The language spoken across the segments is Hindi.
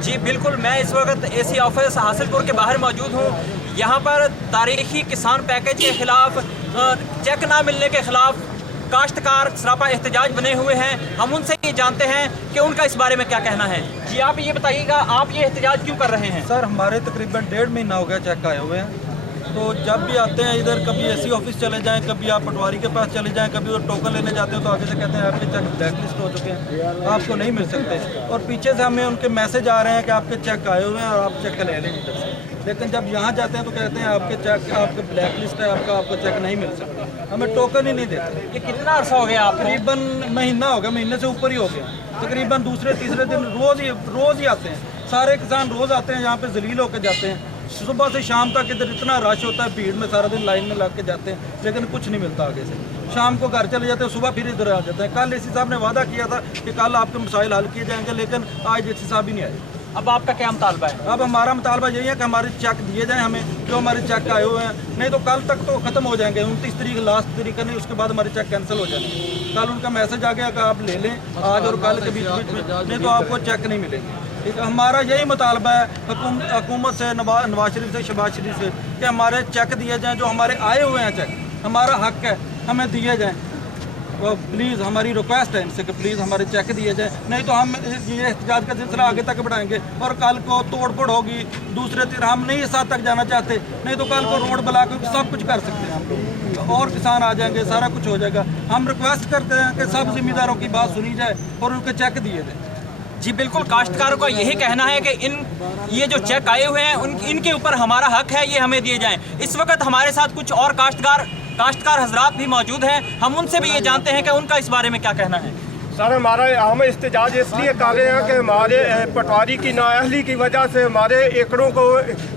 जी बिल्कुल, मैं इस वक्त एसी ऑफिस हासिलपुर के बाहर मौजूद हूँ। यहाँ पर तारीखी किसान पैकेज के खिलाफ, चेक ना मिलने के खिलाफ काश्तकार सरापा एहतजाज बने हुए हैं। हम उनसे ये जानते हैं कि उनका इस बारे में क्या कहना है। जी आप ये बताइएगा, आप ये एहतजाज क्यों कर रहे हैं? सर, हमारे तकरीबन 1.5 महीना हो गया चेक आए हुए हैं। तो जब भी आते हैं इधर, कभी एसी ऑफिस चले जाएं, कभी आप पटवारी के पास चले जाएं, कभी वो टोकन लेने जाते हो तो आगे से कहते हैं आपके चेक ब्लैक लिस्ट हो चुके हैं, आपको नहीं मिल सकते। और पीछे से हमें उनके मैसेज आ रहे हैं कि आपके चेक आए हुए हैं और आप चेक ले लें इधर से। लेकिन जब यहाँ जाते हैं तो कहते हैं आपके चेक, आपके ब्लैक लिस्ट है, आपको चेक नहीं मिल सकता। हमें टोकन ही नहीं देते। ये कितना अर्सा हो गया? आप तकरीबन महीना हो गया, महीने से ऊपर ही हो गया। तकरीबन दूसरे तीसरे दिन रोज़ ही आते हैं। सारे किसान रोज़ आते हैं, यहाँ पे जलील होकर जाते हैं। सुबह से शाम तक इधर इतना रश होता है, भीड़ में सारा दिन लाइन में लग के जाते हैं, लेकिन कुछ नहीं मिलता आगे से। शाम को घर चले जाते हैं, सुबह फिर इधर आ जाते हैं। कल एसी साहब ने वादा किया था कि कल आपके मसाइल हल किए जाएंगे, लेकिन आज एसी साहब ही नहीं आए। अब आपका क्या मुतालबा है? अब हमारा मुतालबा यही है कि हमारे चेक दिए जाएं हमें, जो हमारे चेक आए हुए हैं। नहीं तो कल तक तो ख़त्म हो जाएंगे, 29 तारीख लास्ट तारीख नहीं, उसके बाद हमारे चेक कैंसिल हो जाएंगे। कल उनका मैसेज आ गया कि आप ले लें आज और कल के बीच में, नहीं तो आपको चेक नहीं मिलेंगे। ठीक है, हमारा यही मुतालबा है हुकूमत से, नवाज शरीफ से, शहबाज शरीफ से, कि हमारे चेक दिए जाएँ, जो हमारे आए हुए हैं चेक, हमारा हक है, हमें दिए जाएँ। वो प्लीज़ हमारी रिक्वेस्ट है इनसे कि प्लीज़ हमारे चेक दिए जाए, नहीं तो हम ये एहतजाज का सिलसिला आगे तक बढ़ाएंगे। और कल को तोड़ फोड़ होगी, दूसरे दिन हम नहीं इस हद तक जाना चाहते, नहीं तो कल को रोड ब्लॉक सब कुछ कर सकते हैं हम लोग, और किसान आ जाएंगे, सारा कुछ हो जाएगा। हम रिक्वेस्ट करते हैं कि सब जिम्मेदारों की बात सुनी जाए और उनके चेक दिए जाए। जी बिल्कुल, काश्तकारों का यही कहना है कि ये जो चेक आए हुए हैं इनके ऊपर हमारा हक है, ये हमें दिए जाएं। इस वक्त हमारे साथ कुछ और काश्तकार हजरात भी मौजूद हैं। हम उनसे भी ये जानते हैं कि उनका इस बारे में क्या कहना है। सर, हम एहतजाज इसलिए कर रहे हैं कि हमारे पटवारी की नाअहली की वजह से हमारे एकड़ों को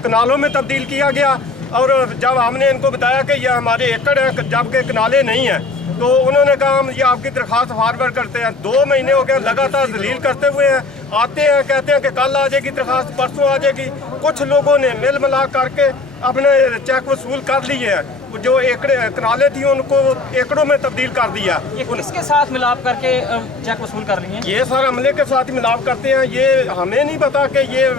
कनालों में तब्दील किया गया। और जब हमने इनको बताया कि यह हमारे एकड़ हैं जबकि कनाले नहीं हैं, तो उन्होंने कहा हम ये आपकी दरख्वास्त फॉरवर्ड करते हैं। 2 महीने हो गए लगातार जलील करते हुए हैं। आते हैं, कहते हैं कि कल आ जाएगी दरख्वास्त, परसों आ जाएगी। कुछ लोगों ने मिल मिला करके अपने चेक वसूल कर लिए हैं। जो एकड़ कनाले थी उनको एकड़ों में तब्दील कर दिया। ये किसके साथ मिलाप करके चेक वसूल कर रही हैं? ये सर अमले के साथ मिलाप करते हैं। ये हमें नहीं पता कि ये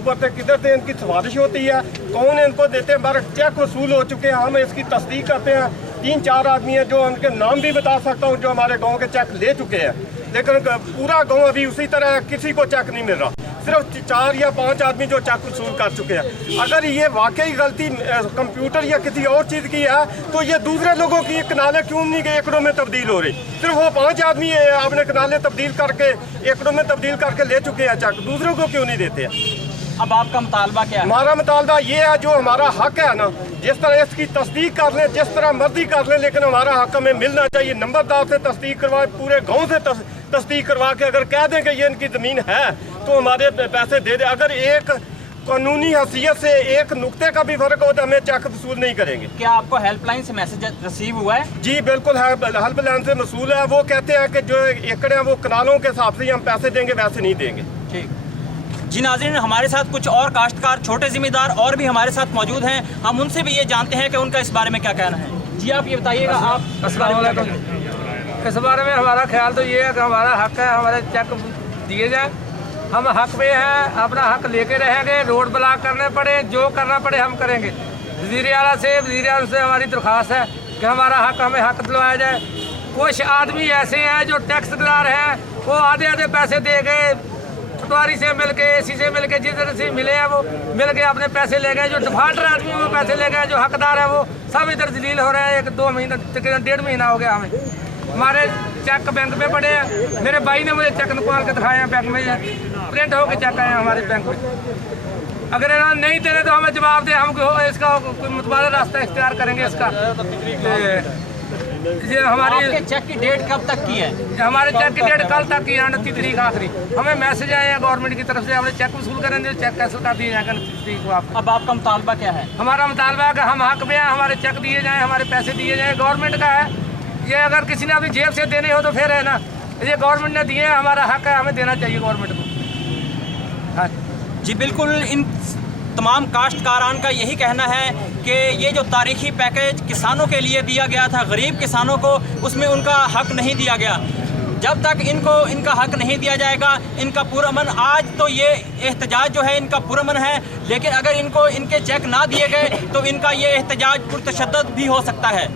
ऊपर से किधर से इनकी सिफारिश होती है, कौन इनको देते हैं। बार चेक वसूल हो चुके हैं, हम इसकी तस्दीक करते हैं। 3-4 आदमी हैं जो उनके नाम भी बता सकता हूँ, जो हमारे गांव के चेक ले चुके हैं, लेकिन पूरा गांव अभी उसी तरह है, किसी को चेक नहीं मिल रहा। सिर्फ 4 या 5 आदमी जो चेक वसूल कर चुके हैं। अगर ये वाकई गलती कंप्यूटर या किसी और चीज़ की है, तो ये दूसरे लोगों की कनालें क्यों नहीं के एकड़ों में तब्दील हो रही? सिर्फ वो 5 आदमी अपने कनालें तब्दील करके एकड़ों में तब्दील करके ले चुके हैं चेक, दूसरों को क्यों नहीं देते हैं? अब आपका मुतालबा क्या है? हमारा मुतालबा ये है, जो हमारा हक है ना, जिस तरह इसकी तस्दीक कर लें, जिस तरह मर्जी कर लें, लेकिन हमारा हक हमें मिलना चाहिए। नंबरदार से तस्दीक करवाएं, पूरे गांव से तस्दीक करवा के अगर कह दें कि ये इनकी ज़मीन है तो हमारे पैसे दे दें। अगर एक कानूनी हैसियत से एक नुक्ते का भी फर्क हो तो हमें चेक वसूल नहीं करेंगे। क्या आपको हेल्पलाइन से मैसेज रिसीव हुआ है? जी बिल्कुल है, हेल्पलाइन से वसूल है। वो कहते हैं कि जो एकड़ हैं वो कनालों के हिसाब से ही हम पैसे देंगे, वैसे नहीं देंगे। ठीक जी नाज़रीन, हमारे साथ कुछ और काश्तकार, छोटे जिम्मेदार और भी हमारे साथ मौजूद हैं। हम उनसे भी ये जानते हैं कि उनका इस बारे में क्या कहना है। जी आप ये बताइएगा, आप इस बारे में हमारा ख्याल तो ये है कि हमारा हक है, हमारे चेक दिए जाए। हम हक पे हैं, अपना हक लेके रहेंगे। रोड ब्लॉक करने पड़े, जो करना पड़े हम करेंगे। वज़ीर आला से हमारी दरख्वास्त है कि हमारा हक, हमें हक दिलवाया जाए। कुछ आदमी ऐसे हैं जो टैक्सदार हैं, वो आधे पैसे दे गए, पटवारी से मिल के, एसी से मिल के, जिधर से मिले हैं वो मिल के अपने पैसे ले गए। जो डिफाल्टर आदमी वो पैसे ले गए, जो हकदार है वो सब इधर जलील हो रहे हैं। 1-2 महीना, तकरीबन 1.5 महीना हो गया हमें। हमारे चेक बैंक में पड़े हैं। मेरे भाई ने मुझे चेक निकाल के दिखाए हैं, बैंक में प्रिंट होकर चेक आए हैं हमारे बैंक में। अगर इन्होंने नहीं दे रहे तो हमें जवाब दे, हम इसका कोई मुतबादल रास्ता इख्तियार करेंगे। इसका ये हमारी चेक की डेट कब तक की है? हमारे चेक की डेट कल तक की है, 29 तारीख आखिरी। हमें मैसेज आए हैं गवर्नमेंट की तरफ से, हमें चेक वसूल करेंगे, चेक कैंसिल कर दिए जाएंगे 29 तारीख को। आप अब आपका मुतालबा क्या है? हमारा मुतालबा है कि हम हक में हैं, हमारे चेक दिए जाएँ, हमारे पैसे दिए जाएँ। गवर्नमेंट का है ये, अगर किसी ने अभी जेब से देने हो तो फिर है ना, ये गवर्नमेंट ने दिए हैं, हमारा हक है, हमें देना चाहिए गवर्नमेंट को। हाँ जी बिल्कुल, इन तमाम काश्तकारान का यही कहना है कि ये जो तारीखी पैकेज किसानों के लिए दिया गया था, गरीब किसानों को, उसमें उनका हक नहीं दिया गया। जब तक इनको इनका हक नहीं दिया जाएगा, इनका पुरअमन, आज तो ये एहतजाज जो है इनका पुरअमन है, लेकिन अगर इनको इनके चेक ना दिए गए तो इनका ये एहतजाज पुरतशद्दद भी हो सकता है।